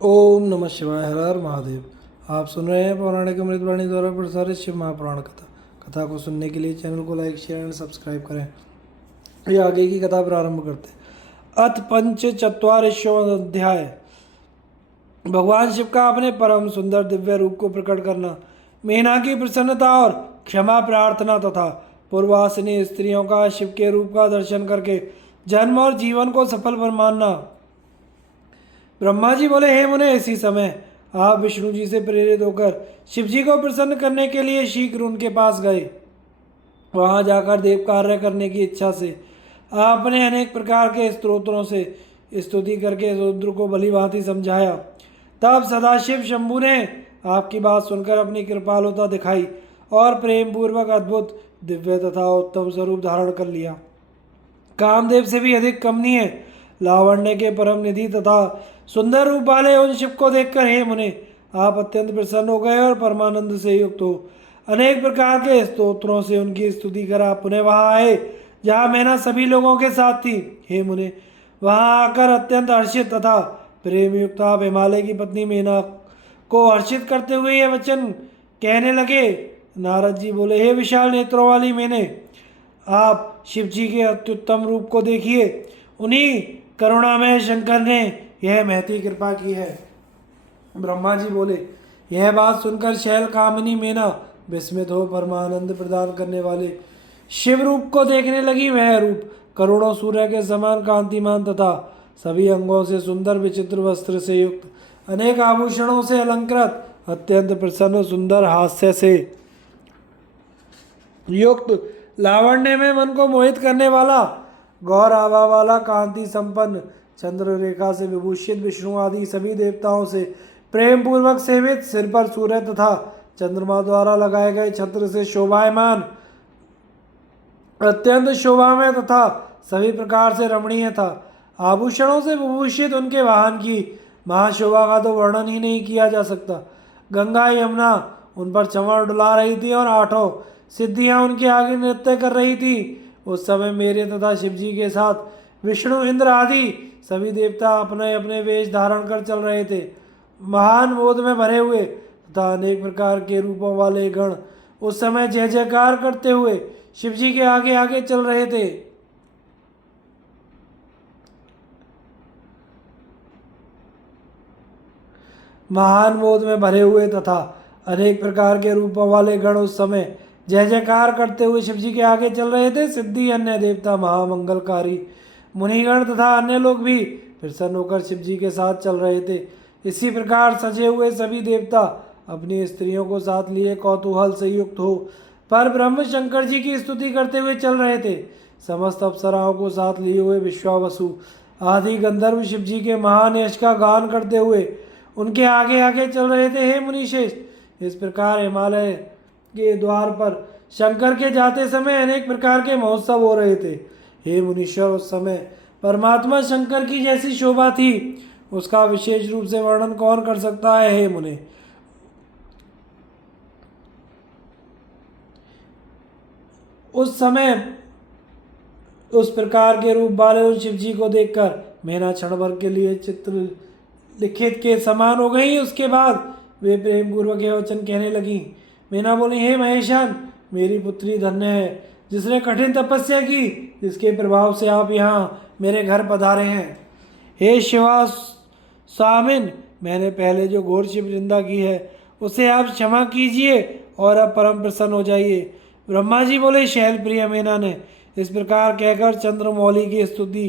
ओम नमः शिवाय। हर हर महादेव। आप सुन रहे हैं पौराणिक अमृतवाणी द्वारा प्रसारित शिव महापुराण कथा। कथा को सुनने के लिए चैनल को लाइक शेयर एंड सब्सक्राइब करें। ये आगे की कथा प्रारंभ करते हैं। अथ पंच चत्वारिशो अध्याय। भगवान शिव का अपने परम सुंदर दिव्य रूप को प्रकट करना, मेना की प्रसन्नता और क्षमा प्रार्थना तथा पूर्वासिनी स्त्रियों का शिव के रूप का दर्शन करके जन्म और जीवन को सफल वर मानना। ब्रह्मा जी बोले, हे मुने, इसी समय आप विष्णु जी से प्रेरित होकर शिव जी को प्रसन्न करने के लिए शीघ्र उनके पास गए। वहां जाकर देव कार्य करने की इच्छा से आपने अनेक प्रकार के स्तोत्रों से स्तुति करके रुद्र को भली भांति समझाया। तब सदाशिव शंभु ने आपकी बात सुनकर अपनी कृपालुता दिखाई और प्रेम पूर्वक अद्भुत दिव्य तथा उत्तम स्वरूप धारण कर लिया। कामदेव से भी अधिक कमनीय लावण्य के परम निधि तथा सुंदर रूप वाले उन शिव को देखकर, हे मुने, आप अत्यंत प्रसन्न हो गए और परमानंद से युक्त हो अनेक प्रकार के स्तोत्रों से उनकी स्तुति कर आप पुनः वहां आए जहाँ मैना सभी लोगों के साथ थी। हे मुने, वहां आकर अत्यंत हर्षित तथा प्रेम युक्त आप हिमालय की पत्नी मेना को हर्षित करते हुए यह वचन कहने लगे। नारद जी बोले, हे विशाल नेत्रों वाली मैंने, आप शिव जी के अत्युत्तम रूप को देखिए। उन्हीं करुणामय शंकर ने यह महती कृपा की है। ब्रह्मा जी बोले, यह बात सुनकर शैल कामिनी मेना विस्मित हो परमानंद प्रदान करने वाले शिव रूप को देखने लगी। वह रूप करोड़ों सूर्य के समान कांतिमान तथा सभी अंगों से सुंदर विचित्र वस्त्र से युक्त, अनेक आभूषणों से अलंकृत, अत्यंत प्रसन्न सुंदर हास्य से युक्त, लावण्य में मन को मोहित करने वाला, गौर आभा वाला, कांति संपन्न, चंद्र रेखा से विभूषित, विष्णु आदि सभी देवताओं से प्रेम पूर्वक सेवित, सिर पर सूर्य तथा चंद्रमा द्वारा लगाए गए छत्र से शोभायमान, अत्यंत शोभामय तथा सभी प्रकार से रमणीय था। आभूषणों से विभूषित उनके वाहन की महाशोभा का तो वर्णन ही नहीं किया जा सकता। गंगा यमुना उन पर चंवर डुला रही थी और आठों सिद्धियां उनके आगे नृत्य कर रही थी। उस समय मेरे तथा शिवजी के साथ विष्णु, इंद्र आदि सभी देवता अपने अपने वेश धारण कर चल रहे थे। महान मोद में भरे हुए तथा अनेक प्रकार के रूपों वाले गण उस समय जय जयकार करते हुए शिवजी के आगे आगे चल रहे थे। महान मोद में भरे हुए तथा अनेक प्रकार के रूपों वाले गण उस समय जय जयकार करते हुए शिवजी के आगे चल रहे थे। सिद्धि, अन्य देवता, महामंगलकारी मुनिगण तथा अन्य लोग भी प्रसन्न होकर शिवजी के साथ चल रहे थे। इसी प्रकार सजे हुए सभी देवता अपनी स्त्रियों को साथ लिए कौतूहल से युक्त हो पर ब्रह्म शंकर जी की स्तुति करते हुए चल रहे थे। समस्त अप्सराओं को साथ लिए हुए विश्वावसु आदि गंधर्व शिवजी के महान यश का गान करते हुए उनके आगे आगे चल रहे थे। हे मुनिश्रेष्ठ, इस प्रकार हिमालय के द्वार पर शंकर के जाते समय अनेक प्रकार के महोत्सव हो रहे थे। हे मुनीश्वर, उस समय परमात्मा शंकर की जैसी शोभा थी उसका विशेष रूप से वर्णन कौन कर सकता है। हे मुने, उस समय उस प्रकार के रूप वाले उन शिव जी को देखकर मेरा क्षण भर के लिए चित्र लिखित के समान हो गई। उसके बाद वे प्रेम पूर्वक यह वचन कहने लगी। मीना बोली, हे महेशान, मेरी पुत्री धन्य है जिसने कठिन तपस्या की, जिसके प्रभाव से आप यहाँ मेरे घर पधारे हैं। हे शिवा स्वामिन, मैंने पहले जो घोर शिव निंदा की है उसे आप क्षमा कीजिए और अब परम प्रसन्न हो जाइए। ब्रह्मा जी बोले, शैल प्रिय मीना ने इस प्रकार कहकर चंद्रमौली की स्तुति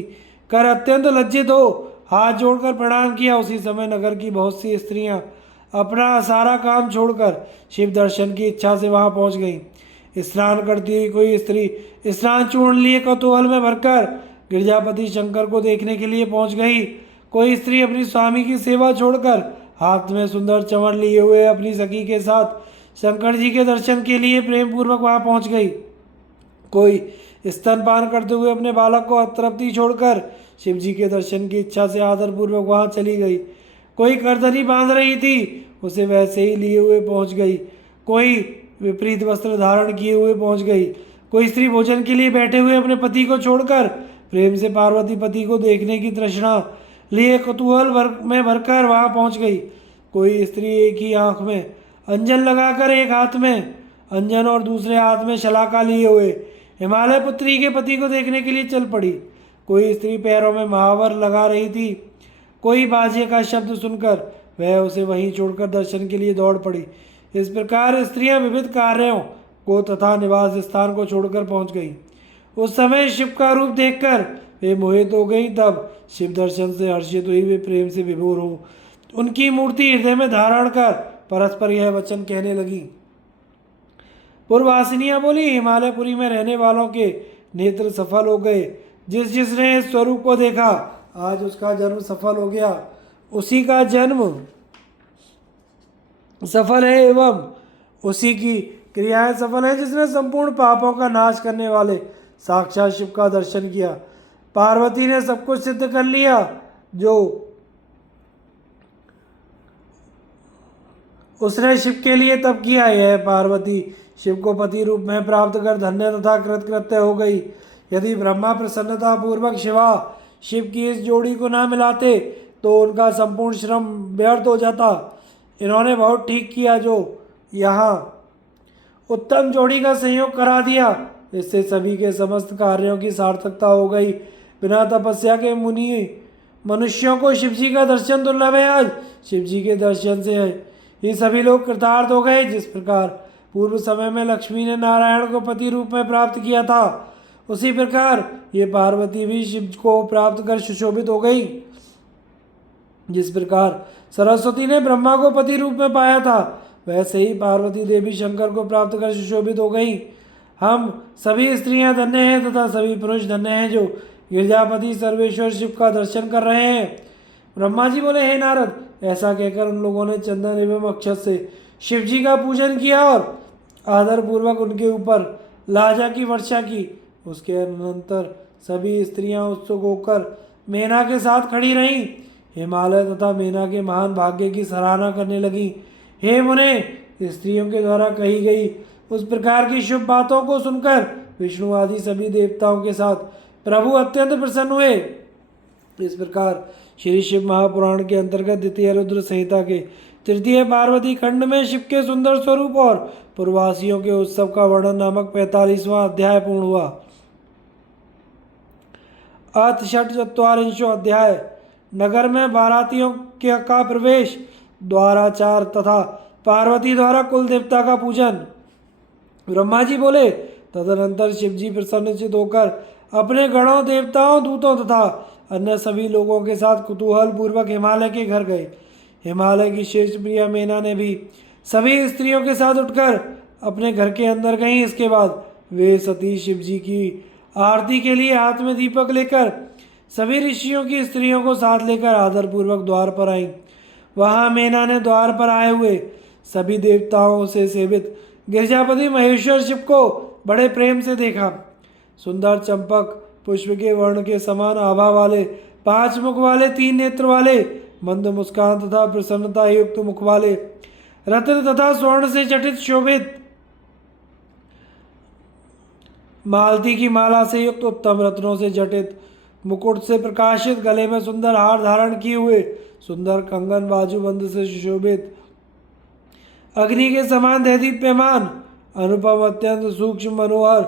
कर अत्यंत लज्जित हो हाथ जोड़कर प्रणाम किया। उसी समय नगर की बहुत सी स्त्रियां अपना सारा काम छोड़कर शिव दर्शन की इच्छा से वहां पहुंच गईं। स्नान करती हुई कोई स्त्री स्नान चूर्ण लिए कौतूहल में भरकर गिरजापति शंकर को देखने के लिए पहुंच गई। कोई स्त्री अपनी स्वामी की सेवा छोड़कर हाथ में सुंदर चंवर लिए हुए अपनी सखी के साथ शंकर जी के दर्शन के लिए प्रेम पूर्वक वहां पहुंच गई। कोई स्तनपान करते हुए अपने बालक को अतृप्ति छोड़कर शिव जी के दर्शन की इच्छा से आदरपूर्वक वहां चली गई। कोई करदनी बांध रही थी, उसे वैसे ही लिए हुए पहुंच गई। कोई विपरीत वस्त्र धारण किए हुए पहुंच गई। कोई स्त्री भोजन के लिए बैठे हुए अपने पति को छोड़कर प्रेम से पार्वती पति को देखने की तृष्णा लिए में भरकर वहां पहुंच गई। कोई स्त्री एक ही आंख में अंजन लगाकर एक हाथ में अंजन और दूसरे हाथ में शलाका लिए हुए हिमालय पुत्री के पति को देखने के लिए चल पड़ी। कोई स्त्री पैरों में महावर लगा रही थी। कोई बाजे का शब्द सुनकर वह उसे वहीं छोड़कर दर्शन के लिए दौड़ पड़ी। इस प्रकार स्त्रियां विविध कार्यों को तथा निवास स्थान को छोड़कर पहुंच गईं। उस समय शिव का रूप देखकर वे मोहित हो गईं। तब शिव दर्शन से हर्षित हुई वे प्रेम से विभोर हो उनकी मूर्ति हृदय में धारण कर परस्पर यह वचन कहने लगी। पूर्ववासिनियां बोली, हिमालयपुरी में रहने वालों के नेत्र सफल हो गए। जिसने इस स्वरूप को देखा आज उसका जन्म सफल हो गया। उसी का जन्म सफल है एवं उसी की क्रियाएं सफल है जिसने संपूर्ण पापों का नाश करने वाले साक्षात शिव का दर्शन किया। पार्वती ने सब कुछ सिद्ध कर लिया जो उसने शिव के लिए तब किया। यह पार्वती शिव को पति रूप में प्राप्त कर धन्य तथा कृतकृत्य हो गई। यदि ब्रह्मा प्रसन्नता पूर्वक शिव की इस जोड़ी को ना मिलाते तो उनका संपूर्ण श्रम व्यर्थ हो जाता। इन्होंने बहुत ठीक किया जो यहाँ उत्तम जोड़ी का संयोग करा दिया। इससे सभी के समस्त कार्यों की सार्थकता हो गई। बिना तपस्या के मनुष्यों को शिवजी का दर्शन दुर्लभ है। आज शिवजी के दर्शन से ये सभी लोग कृतार्थ हो गए। जिस प्रकार पूर्व समय में लक्ष्मी ने नारायण को पति रूप में प्राप्त किया था उसी प्रकार ये पार्वती भी शिव को प्राप्त कर सुशोभित हो गई। जिस प्रकार सरस्वती ने ब्रह्मा को पति रूप में पाया था वैसे ही पार्वती देवी शंकर को प्राप्त कर सुशोभित हो गई। हम सभी स्त्रियां धन्य हैं तथा सभी पुरुष धन्य हैं जो गिरजापति सर्वेश्वर शिव का दर्शन कर रहे हैं। ब्रह्मा जी बोले, हे नारद, ऐसा कहकर उन लोगों ने चंदन एवं अक्षत से शिव जी का पूजन किया और आदर पूर्वक उनके ऊपर लाजा की वर्षा की। उसके अनंतर सभी स्त्रियां उत्सुक होकर मेना के साथ खड़ी रहीं। हिमालय तथा मेना के महान भाग्य की सराहना करने लगी। हे मुने, स्त्रियों के द्वारा कही गई उस प्रकार की शुभ बातों को सुनकर विष्णु आदि सभी देवताओं के साथ प्रभु अत्यंत प्रसन्न हुए। इस प्रकार श्री शिव महापुराण के अंतर्गत द्वितीय रुद्र संहिता के तृतीय पार्वती खंड में शिव के सुंदर स्वरूप और पूर्ववासियों के उत्सव का वर्णन नामक 45वां अध्याय पूर्ण हुआ। अथ षट्चत्वारिंशो अध्याय। नगर में बारातियों का प्रवेश, द्वाराचार तथा पार्वती द्वारा कुल देवता का पूजन। ब्रह्मा जी बोले, तदनंतर शिवजी प्रसन्नचित होकर अपने गणों, देवताओं, दूतों तथा अन्य सभी लोगों के साथ कुतूहल पूर्वक हिमालय के घर गए। हिमालय की श्रेष्ठ प्रिया मेना ने भी सभी स्त्रियों के साथ उठकर अपने घर के अंदर गईं। इसके बाद वे सती शिवजी की आरती के लिए हाथ में दीपक लेकर सभी ऋषियों की स्त्रियों को साथ लेकर आदरपूर्वक द्वार पर आईं। वहां मेना ने द्वार पर आए हुए सभी देवताओं से सेवित गिरजापति महेश्वर शिव को बड़े प्रेम से देखा। सुंदर चंपक पुष्प के वर्ण के समान आभा वाले, 5 मुख वाले, 3 नेत्र वाले, मंद मुस्कान तथा प्रसन्नता युक्त मुख वाले, रत्न तथा स्वर्ण से जटित शोभित, मालती की माला से युक्त, उत्तम रत्नों से जटित, मुकुट से प्रकाशित, गले में सुंदर हार धारण किए हुए, सुंदर कंगन बाजूबंद से सुशोभित, अग्नि के समान दैदीप्यमान, अनुपम, अत्यंत सूक्ष्म, मनोहर,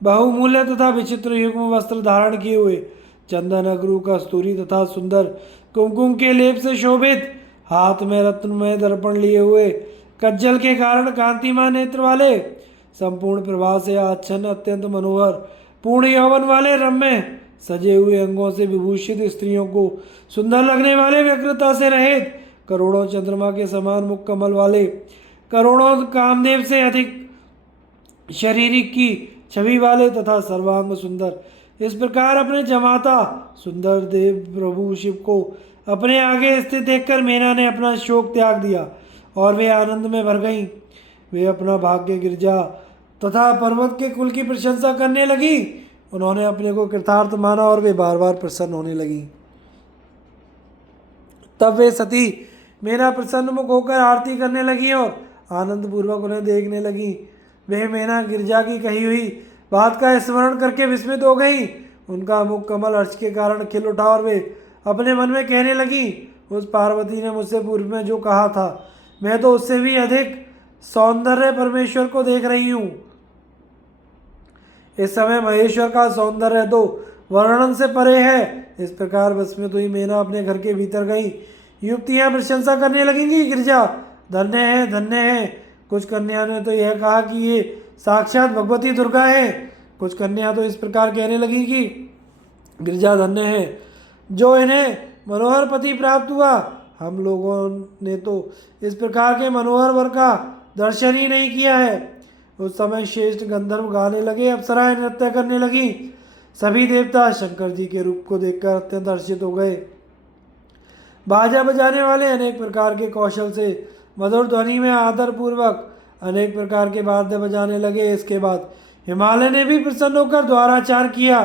बहुमूल्य तथा विचित्र युग्म वस्त्र धारण किए हुए, चंदन, अगरू, कस्तूरी तथा सुंदर कुमकुम के लेप से शोभित, हाथ में रत्नमय दर्पण लिए हुए, कज्जल के कारण कांतिमान नेत्र वाले, संपूर्ण प्रभा से आच्छन्न, अत्यंत मनोहर, पूर्ण यौवन वाले, रम्य सजे हुए अंगों से विभूषित स्त्रियों को सुंदर लगने वाले, व्यग्रता से रहित, करोड़ों चंद्रमा के समान मुख कमल वाले, करोड़ों कामदेव से अधिक शारीरिक की छवि वाले तथा सर्वांग सुंदर। इस प्रकार अपने जमाता सुंदर देव प्रभु शिव को अपने आगे स्थित देखकर मेना ने अपना शोक त्याग दिया और वे आनंद में भर गईं। वे अपना भाग्य, गिरजा तथा पर्वत के कुल की प्रशंसा करने लगी। उन्होंने अपने को कृतार्थ माना और वे बार बार प्रसन्न होने लगी। तब वे सती मेना प्रसन्न मुख होकर आरती करने लगी और आनंद पूर्वक उन्हें देखने लगी। वे मेना गिरजा की कही हुई बात का स्मरण करके विस्मित हो गई। उनका मुख कमल हर्ष के कारण खिल उठा और वे अपने मन में कहने लगी, उस पार्वती ने मुझसे पूर्व में जो कहा था, मैं तो उससे भी अधिक सौंदर्य परमेश्वर को देख रही हूँ। इस समय महेश्वर का सौंदर्य तो वर्णन से परे है। इस प्रकार बस में तो ही मैना अपने घर के भीतर गई। युवतियां प्रशंसा करने लगेंगी, गिरजा धन्य है, धन्य है। कुछ कन्या ने तो यह कहा कि ये साक्षात भगवती दुर्गा है। कुछ कन्या तो इस प्रकार कहने लगी कि गिरजा धन्य है जो इन्हें मनोहर पति प्राप्त हुआ। हम लोगों ने तो इस प्रकार के मनोहर वर का दर्शन ही नहीं किया है। उस समय श्रेष्ठ गंधर्व गाने लगे, अप्सराएं नृत्य करने लगी। सभी देवता शंकर जी के रूप को देखकर अत्यंत हर्षित हो गए। बाजा बजाने वाले अनेक प्रकार के कौशल से मधुर ध्वनि में आदर पूर्वक अनेक प्रकार के वाद्य बजाने लगे। इसके बाद हिमालय ने भी प्रसन्न होकर द्वाराचार किया।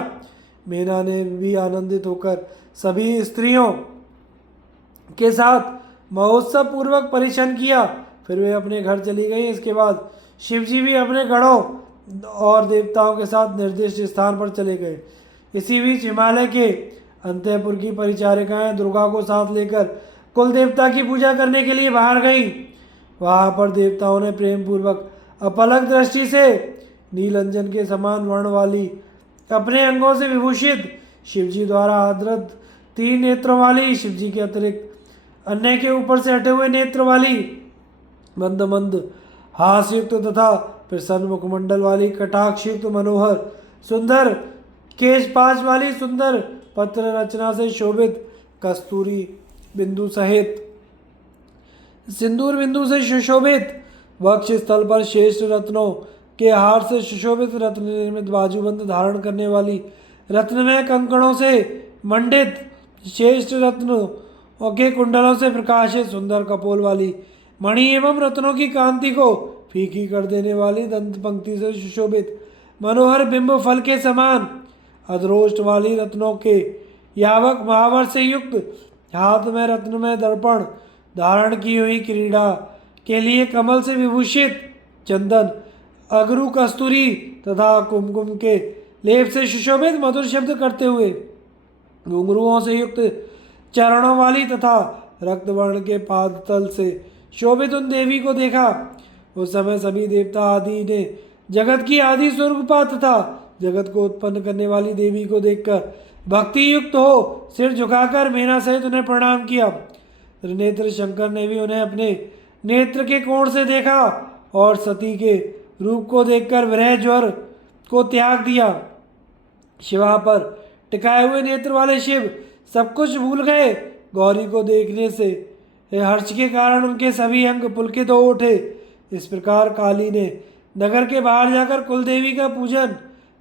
मीना ने भी आनंदित होकर सभी स्त्रियों के साथ महोत्सव पूर्वक परिशन किया। फिर वे अपने घर चली गई। इसके बाद शिवजी भी अपने गणों और देवताओं के साथ निर्दिष्ट स्थान पर चले गए। इसी बीच हिमालय के अंतःपुर की परिचारिकाएं दुर्गा को साथ लेकर कुल देवता की पूजा करने के लिए बाहर गई। वहां पर देवताओं ने प्रेम पूर्वक अपलक दृष्टि से नीलंजन के समान वर्ण वाली अपने अंगों से विभूषित शिवजी द्वारा आदृत 3 नेत्रों वाली, शिवजी के अतिरिक्त अन्य के ऊपर से हटे हुए नेत्र वाली, मंद मंद हास्युक्त तथा प्रसन्न मुखमंडल वाली, कटाक्षयुक्त मनोहर सुंदर केश पाश वाली, सुंदर पत्र रचना से शोभित कस्तूरी बिंदु सहित सिंदूर बिंदु से सुशोभित वक्ष स्थल पर श्रेष्ठ रत्नों के हार से सुशोभित रत्न निर्मित बाजूबंद धारण करने वाली, रत्नमय कंकणों से मंडित श्रेष्ठ रत्नों के कुंडलों से प्रकाशित सुंदर कपोल वाली, मणि एवं रत्नों की कांति को फीकी कर देने वाली, दंत पंक्ति से सुशोभित मनोहर बिंब फल के समान अधरोष्ट वाली, रत्नों के यावक महावर से युक्त, हाथ में रत्नमय दर्पण धारण की हुई, क्रीड़ा के लिए कमल से विभूषित, चंदन अगरू कस्तूरी तथा कुमकुम के लेप से सुशोभित, मधुर शब्द करते हुए घुंघरुओं से युक्त चरणों वाली तथा रक्तवर्ण के पाद तल से शोभित उन देवी को देखा। उस समय सभी देवता आदि ने जगत की आदि स्वरूपा तथा जगत को उत्पन्न करने वाली देवी को देखकर भक्ति युक्त हो सिर झुकाकर मीना सहित उन्हें प्रणाम किया। त्रिनेत्र शंकर ने भी उन्हें अपने नेत्र के कोण से देखा और सती के रूप को देखकर विरह ज्वर को त्याग दिया। शिवा पर टिकाए हुए नेत्र वाले शिव सब कुछ भूल गए। गौरी को देखने से हर्ष के कारण उनके सभी अंग पुलकित हो उठे। इस प्रकार काली ने नगर के बाहर जाकर कुलदेवी का पूजन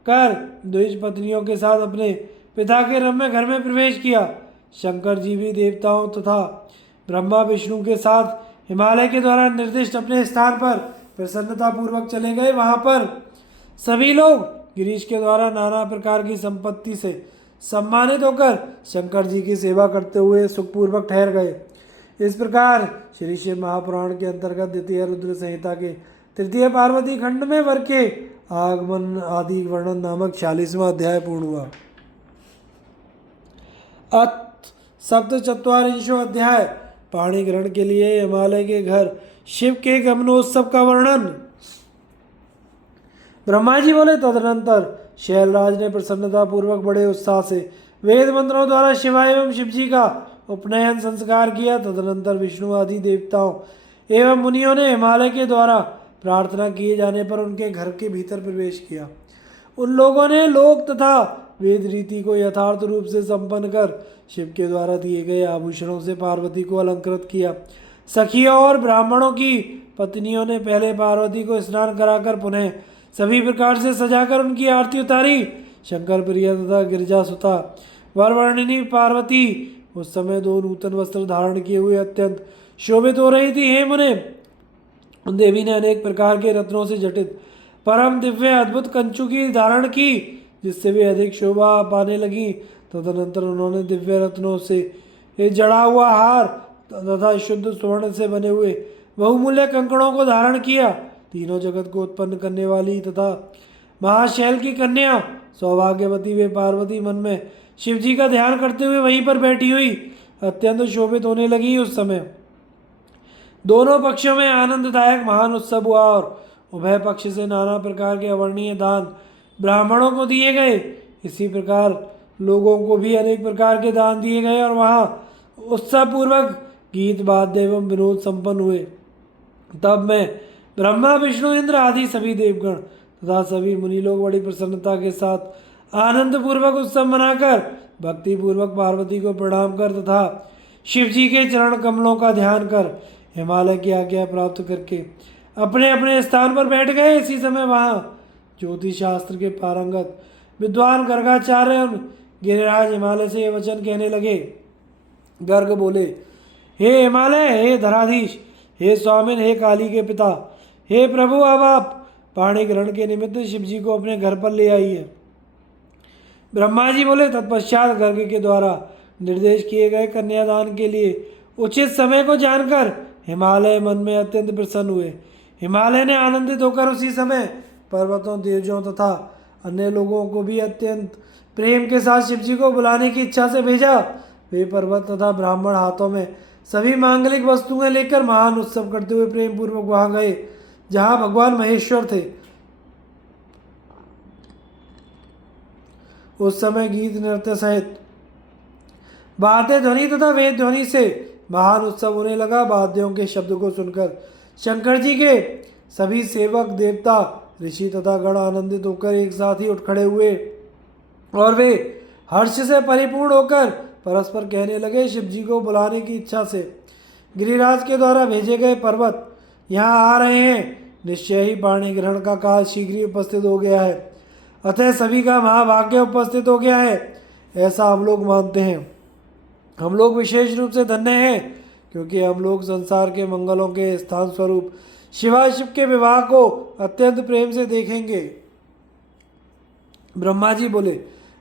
कर द्विज पत्नियों के साथ अपने पिता के रम्य घर में प्रवेश किया। शंकर जी भी देवताओं तथा ब्रह्मा विष्णु के साथ हिमालय के द्वारा निर्दिष्ट अपने स्थान पर प्रसन्नता पूर्वक चले गए। वहां पर सभी लोग गिरीश के द्वारा नाना प्रकार की संपत्ति से सम्मानित होकर शंकर जी की सेवा करते हुए सुखपूर्वक ठहर गए। इस प्रकार श्री शिव महापुराण के अंतर्गत द्वितीय रुद्र संहिता के तृतीय पार्वती खंड में वर के आगमन आदि वर्णन नामक 46वां अध्याय पूर्ण हुआ। अथ सप्तचत्वारिंशो अध्याय पाणी ग्रहण के लिए हिमालय के घर शिव के गमनोत्सव का वर्णन। ब्रह्मा जी बोले, तदनंतर शैलराज ने प्रसन्नता पूर्वक बड़े उत्साह से वेद मंत्रों द्वारा शिवा एवं शिव जी का उपनयन संस्कार किया। तदनंतर विष्णु आदि देवताओं एवं मुनियों ने हिमालय के द्वारा प्रार्थना किए जाने पर उनके घर के भीतर प्रवेश किया। उन लोगों ने लोक तथा वेद रीति को यथार्थ रूप से संपन्न कर शिव के द्वारा दिए गए आभूषणों से पार्वती को अलंकृत किया। सखियों और ब्राह्मणों की पत्नियों ने पहले पार्वती को स्नान कराकर पुनः सभी प्रकार से सजाकर उनकी आरती उतारी। शंकर प्रिया तथा गिरजा सुता वरवर्णिनी पार्वती उस समय 2 नूतन वस्त्र धारण किए हुए अत्यंत शोभित हो रही थी। हे मुने, उन देवी ने अनेक प्रकार के रत्नों से जटित परम दिव्य अद्भुत कंचु की धारण की, जिससे वे अधिक शोभा पाने लगी। तदनंतर उन्होंने दिव्य रत्नों से जड़ा हुआ हार तथा शुद्ध स्वर्ण से बने हुए बहुमूल्य कंकणों को धारण किया। तीनों जगत को उत्पन्न करने वाली तथा महाशैल की कन्या सौभाग्यवती वे पार्वती मन में शिव जी का ध्यान करते हुए वहीं पर बैठी हुई अत्यंत शोभित होने लगी। उस समय दोनों पक्षों में आनंददायक महान उत्सव हुआ और उभय पक्ष से नाना प्रकार के अवर्णीय दान ब्राह्मणों को दिए गए। इसी प्रकार लोगों को भी अनेक प्रकार के दान दिए गए और वहाँ उत्सव पूर्वक गीत वाद्य एवं विनोद संपन्न हुए। तब मैं ब्रह्मा विष्णु इंद्र आदि सभी देवगण तथा सभी मुनि लोग बड़ी प्रसन्नता के साथ आनंद पूर्वक उत्सव मनाकर भक्ति पूर्वक पार्वती को प्रणाम कर तथा शिव जी के चरण कमलों का ध्यान कर हिमालय की आज्ञा प्राप्त करके अपने अपने स्थान पर बैठ गए। इसी समय वहाँ ज्योतिष शास्त्र के पारंगत विद्वान गर्गाचार्य और गिरिराज हिमालय से ये वचन कहने लगे। गर्ग बोले, हे हिमालय, हे धराधीश, हे स्वामिन, हे काली के पिता, हे प्रभु, अब आप पाणी ग्रहण के निमित्त शिव जी को अपने घर पर ले आइए। ब्रह्मा जी बोले, तत्पश्चात गर्ग के द्वारा निर्देश किए गए कन्यादान के लिए उचित समय को जानकर हिमालय मन में अत्यंत प्रसन्न हुए। हिमालय ने आनंदित होकर उसी समय पर्वतों, देवजों तथा अन्य लोगों को भी अत्यंत प्रेम के साथ शिव जी को बुलाने की इच्छा से भेजा। वे पर्वत तथा ब्राह्मण हाथों में सभी मांगलिक वस्तुएं लेकर महान उत्सव करते हुए प्रेम पूर्वक वहां गए जहां भगवान महेश्वर थे। उस समय गीत नृत्य सहित वाद्य ध्वनि तथा वेद ध्वनि से महान उत्सव होने लगा। वाद्यों के शब्द को सुनकर शंकर जी के सभी सेवक, देवता, ऋषि तथा गण आनंदित होकर एक साथ ही उठ खड़े हुए और वे हर्ष से परिपूर्ण होकर परस्पर कहने लगे, शिव जी को बुलाने की इच्छा से गिरिराज के द्वारा भेजे गए पर्वत यहाँ आ रहे हैं। निश्चय ही पाणी ग्रहण का काल शीघ्र ही उपस्थित हो गया है, अतः सभी का महाभाग्य उपस्थित हो गया है, ऐसा हम लोग मानते हैं। हम लोग विशेष रूप से धन्य हैं क्योंकि हम लोग संसार के मंगलों के स्थान स्वरूप शिवाशिव के विवाह को अत्यंत प्रेम से देखेंगे। ब्रह्मा जी बोले,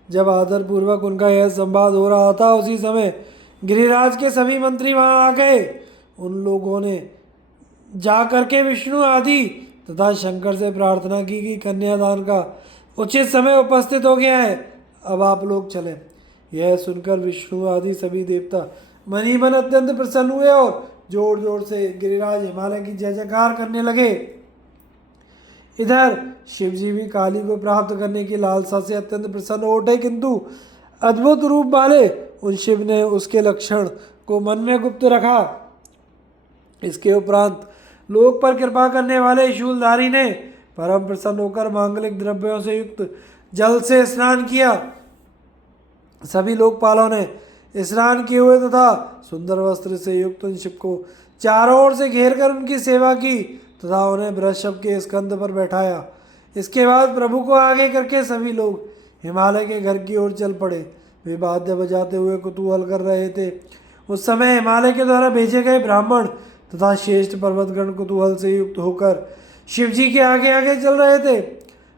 जब आदर पूर्वक उनका यह संवाद हो रहा था उसी समय गिरिराज के सभी मंत्री वहां आ गए। उन लोगों ने जा करके विष्णु आदि तथा शंकर से प्रार्थना की कि कन्यादान का उचित समय उपस्थित हो गया है, अब आप लोग चलें। यह सुनकर विष्णु आदि सभी देवता मन ही मन अत्यंत प्रसन्न हुए और जोर जोर से गिरिराज हिमालय की जय जयकार करने लगे। इधर शिव जी भी काली को प्राप्त करने की लालसा से अत्यंत प्रसन्न हो उठे, किंतु अद्भुत रूप वाले उन शिव ने उसके लक्षण को मन में गुप्त रखा। इसके उपरांत लोक पर कृपा करने वाले शूलधारी ने परम प्रसन्न होकर मांगलिक द्रव्यों से युक्त जल से स्नान किया। सभी लोकपालों ने स्नान किए हुए तथा सुंदर वस्त्र से युक्त उन शिव को चारों ओर से घेर कर उनकी सेवा की तथा उन्हें वृषभ के स्कंद पर बैठाया। इसके बाद प्रभु को आगे करके सभी लोग हिमालय के घर की ओर चल पड़े। वे वाद्य बजाते हुए कुतूहल कर रहे थे। उस समय हिमालय के द्वारा भेजे गए ब्राह्मण तथा श्रेष्ठ पर्वतगण कुतूहल से युक्त होकर शिव जी के आगे आगे चल रहे थे।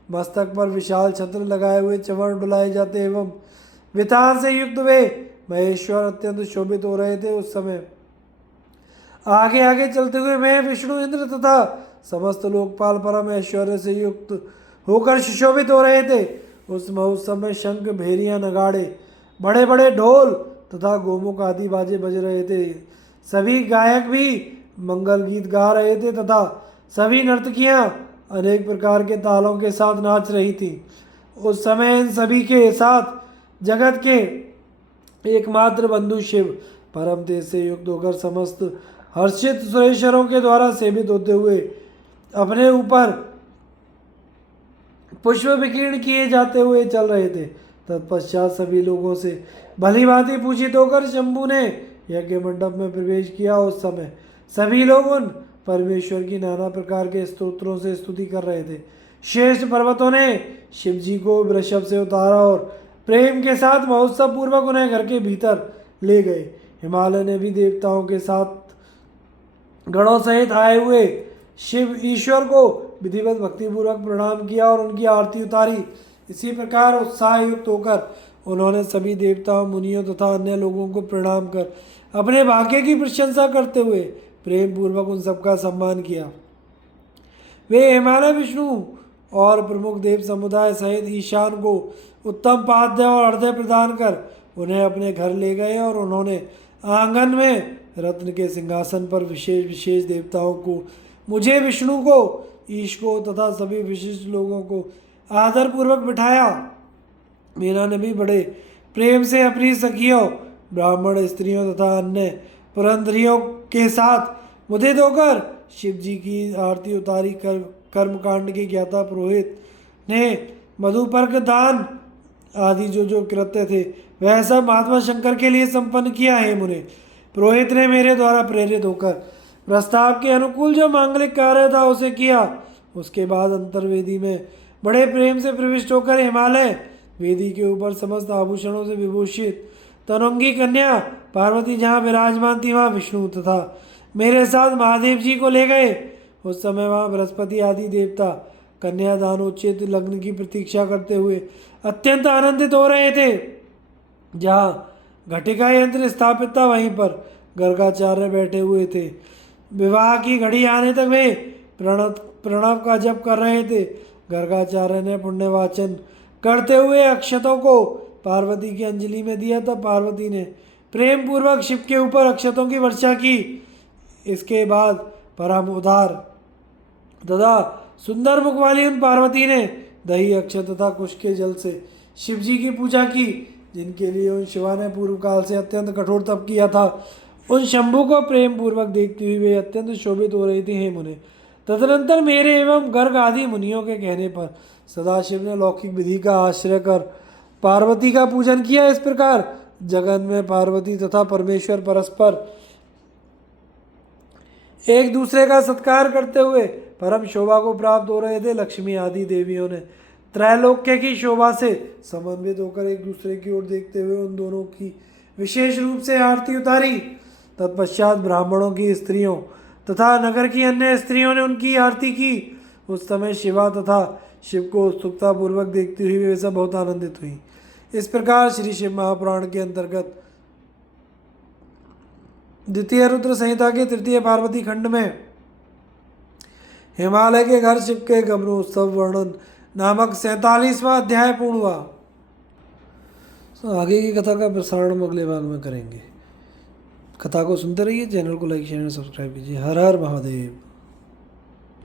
मस्तक पर विशाल छत्र लगाए हुए चवर्ण डुलाए जाते एवं वितान से युक्त वे महेश्वर अत्यंत शोभित हो रहे थे। उस समय आगे आगे चलते हुए मैं, विष्णु, इंद्र तथा समस्त लोकपाल परम ऐश्वर्य से युक्त होकर सुशोभित हो रहे थे। उस महोत्सव में शंख, भेरियां, नगाड़े, बड़े बड़े ढोल तथा गोमुख आदि बाजे बज रहे थे। सभी गायक भी मंगल गीत गा रहे थे तथा सभी नर्तकियां अनेक प्रकार के तालों के साथ नाच रही थी। उस समय इन सभी के साथ जगत के एकमात्र बंधु शिव परम तेज से युक्त होकर समस्त हर्षित सुरेश्वरों के द्वारा सेवित होते हुए अपने ऊपर पुष्प विकीर्ण किए जाते हुए चल रहे थे। तत्पश्चात सभी लोगों से भली भांति पूजित होकर शंभु ने यज्ञ मंडप में प्रवेश किया। उस समय सभी लोग उन परमेश्वर की नाना प्रकार के स्तोत्रों से स्तुति कर रहे थे। श्रेष्ठ पर्वतों ने शिव जी को वृषभ से उतारा और प्रेम के साथ महोत्सव पूर्वक उन्हें घर के भीतर ले गए। हिमालय ने भी देवताओं के साथ गणों सहित आए हुए शिव ईश्वर को विधिवत भक्तिपूर्वक प्रणाम किया और उनकी आरती उतारी। इसी प्रकार उत्साह युक्त होकर उन्होंने सभी देवताओं, मुनियों तथा अन्य लोगों को प्रणाम कर अपने भाग्य की प्रशंसा करते हुए प्रेम पूर्वक उन सबका सम्मान किया। वे हिमालय, विष्णु और प्रमुख देव समुदाय सहित ईशान को उत्तम पाद्य और अर्घ्य प्रदान कर उन्हें अपने घर ले गए और उन्होंने आंगन में रत्न के सिंहासन पर विशेष विशेष देवताओं को, मुझे विष्णु को, ईश को तथा सभी विशिष्ट लोगों को आदरपूर्वक बिठाया। मीना ने भी बड़े प्रेम से अपनी सखियों, ब्राह्मण स्त्रियों तथा अन्य पुरंदरियों के साथ मुदित होकर शिव जी की आरती उतारी। कर्मकांड के ज्ञाता पुरोहित ने मधुपर्क दान आदि जो कृत्य थे वह सब महात्मा शंकर के लिए संपन्न किया है। मुने, पुरोहित ने मेरे द्वारा प्रेरित होकर प्रस्ताव के अनुकूल जो मांगलिक कार्य था उसे किया। उसके बाद अंतर्वेदी में बड़े प्रेम से प्रविष्ट होकर हिमालय वेदी के ऊपर समस्त आभूषणों से विभूषित तनोंगी कन्या पार्वती जहाँ विराजमान थी वहाँ विष्णु तथा मेरे साथ महादेव जी को ले गए। उस समय वहाँ बृहस्पति आदि देवता कन्यादानोचित लग्न की प्रतीक्षा करते हुए अत्यंत आनंदित हो रहे थे। जहाँ घटिका यंत्र स्थापित था वहीं पर गर्गाचार्य बैठे हुए थे। विवाह की घड़ी आने तक वे प्रणव का जप कर रहे थे। गर्गाचार्य ने पुण्यवाचन करते हुए अक्षतों को पार्वती की अंजलि में दिया तब पार्वती ने प्रेम पूर्वक शिव के ऊपर अक्षतों की वर्षा की। इसके बाद परम उदार तथा सुंदर मुख वाली उन पार्वती ने दही अक्षत तथा कुश के जल से शिव जी की पूजा की, जिनके लिए उन शिवा ने पूर्व काल से अत्यंत कठोर तप किया था। उन शंभु को प्रेम पूर्वक देखते हुए वे अत्यंत शोभित हो रही थी। हे मुने, तदनंतर मेरे एवं गर्ग आदि मुनियों के कहने पर सदाशिव ने लौकिक विधि का आश्रय कर पार्वती का पूजन किया। इस प्रकार जगन में पार्वती तथा परमेश्वर परस्पर एक दूसरे का सत्कार करते हुए परम शोभा को प्राप्त हो रहे थे। लक्ष्मी आदि देवियों ने त्रैलोक्य की शोभा से समन्वित होकर एक दूसरे की ओर देखते हुए उन दोनों की विशेष रूप से आरती उतारी। तत्पश्चात ब्राह्मणों की स्त्रियों तथा नगर की अन्य स्त्रियों ने उनकी आरती की। उस समय शिवा तथा शिव को उत्सुकतापूर्वक देखती हुई वे सब बहुत आनंदित हुई। इस प्रकार श्री शिव महापुराण के अंतर्गत द्वितीय रुद्र संहिता के तृतीय पार्वती खंड में हिमालय के घर शिव के गमनोत्सव वर्णन नामक 47वां अध्याय पूर्ण हुआ। आगे की कथा का प्रसारण हम अगले भाग में करेंगे। कथा को सुनते रहिए, चैनल को लाइक शेयर सब्सक्राइब कीजिए। हर हर महादेव।